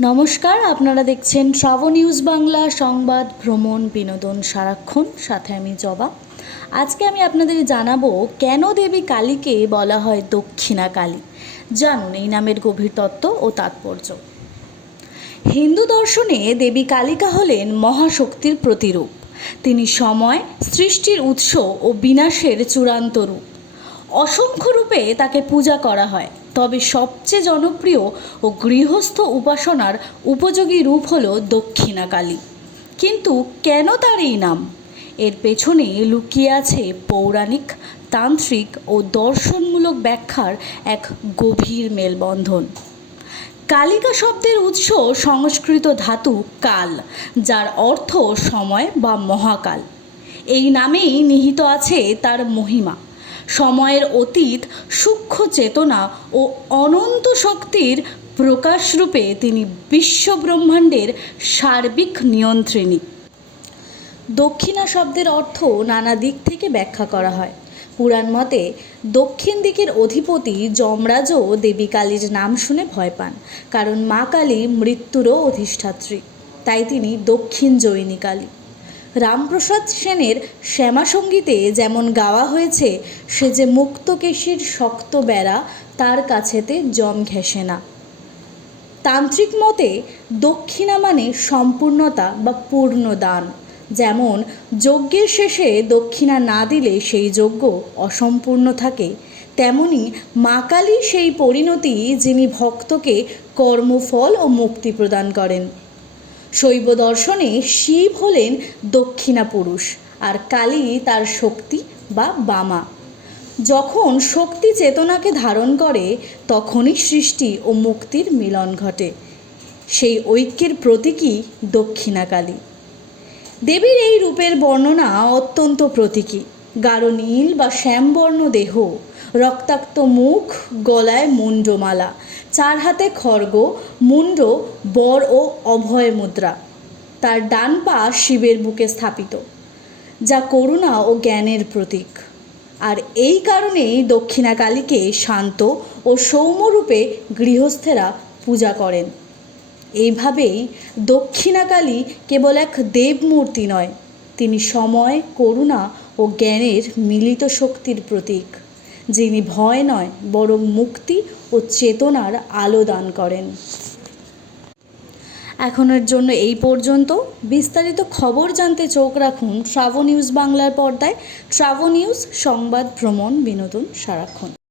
নমস্কার, আপনারা দেখছেন শ্রাবণ নিউজ বাংলা, সংবাদ, ভ্রমণ, বিনোদন, সারাক্ষণ, সাথে আমি জবা। আজকে আমি আপনাদের জানাব কেন দেবী কালীকে বলা হয় দক্ষিণা কালী। জানুন এই নামের গভীর তত্ত্ব ও তাৎপর্য। হিন্দু দর্শনে দেবী কালিকা হলেন মহাশক্তির প্রতিরূপ। তিনি সময়, সৃষ্টির উৎস ও বিনাশের চূড়ান্ত রূপ। অসংখ্য রূপে তাকে পূজা করা হয়। তবে সবচেয়ে জনপ্রিয় ও গৃহস্থ উপাসনার উপযোগী রূপ হল দক্ষিণা কালী কিন্তু কেন তার এই নাম? এর পেছনে লুকিয়ে আছে পৌরাণিক, তান্ত্রিক ও দর্শনমূলক ব্যাখ্যার এক গভীর মেলবন্ধন। কালিকা শব্দের উৎস সংস্কৃত ধাতু কাল, যার অর্থ সময় বা মহাকাল। এই নামেই নিহিত আছে তার মহিমা। সময়ের অতীত, সূক্ষ্ম চেতনা ও অনন্ত শক্তির প্রকাশরূপে তিনি বিশ্বব্রহ্মাণ্ডের সার্বিক নিয়ন্ত্রিনী দক্ষিণা শব্দের অর্থ নানা দিক থেকে ব্যাখ্যা করা হয়। পুরাণ মতে দক্ষিণ দিকের অধিপতি যমরাজও দেবী কালীর নাম শুনে ভয় পান, কারণ মা কালী মৃত্যুরও অধিষ্ঠাত্রী, তাই তিনি দক্ষিণ জয়িনী কালী। রামপ্রসাদ সেনের শ্যামাসঙ্গীতে যেমন গাওয়া হয়েছে, সে যে মুক্তকেশীর শক্ত বেড়া, তার কাছেতে জম ঘেঁষে না। তান্ত্রিক মতে দক্ষিণা মানে সম্পূর্ণতা বা পূর্ণ দান যেমন, যজ্ঞের শেষে দক্ষিণা না দিলে সেই যজ্ঞ অসম্পূর্ণ থাকে। তেমনি মা কালী সেই পরিণতি যিনি ভক্তকে কর্মফল ও মুক্তি প্রদান করেন। শৈব দর্শনে শিব হলেন দক্ষিণা পুরুষ আর কালী তার শক্তি বা বামা। যখন শক্তি চেতনাকে ধারণ করে, তখনই সৃষ্টি ও মুক্তির মিলন ঘটে। সেই ঐক্যের প্রতীকই দক্ষিণাকালী দেবীর এই রূপের বর্ণনা অত্যন্ত প্রতীকী। গাঢ় নীল বা শ্যামবর্ণ দেহ, রক্তাক্ত মুখ, গলায় মুন্ডমালা চার হাতে খড়গ, মুন্ড, বর ও অভয় মুদ্রা। তার ডান পা শিবের বুকে স্থাপিত, যা করুণা ও জ্ঞানের প্রতীক। আর এই কারণেই দক্ষিণা কালীকে শান্ত ও সৌম্যরূপে গৃহস্থেরা পূজা করেন। এইভাবেই দক্ষিণাকালী কেবল এক দেবমূর্তি নয়, তিনি সময়, করুণা ও জ্ঞানের মিলিত শক্তির প্রতীক। যিনি ভয় নয়, বরং মুক্তি ও চেতনার আলো দান করেন। এখনের জন্য এই পর্যন্ত। বিস্তারিত খবর জানতে চোখ রাখুন ট্রাভো নিউজ বাংলার পর্দায়। ট্রাভো নিউজ সংবাদ ভ্রমণ বিনোদন সারাক্ষণ।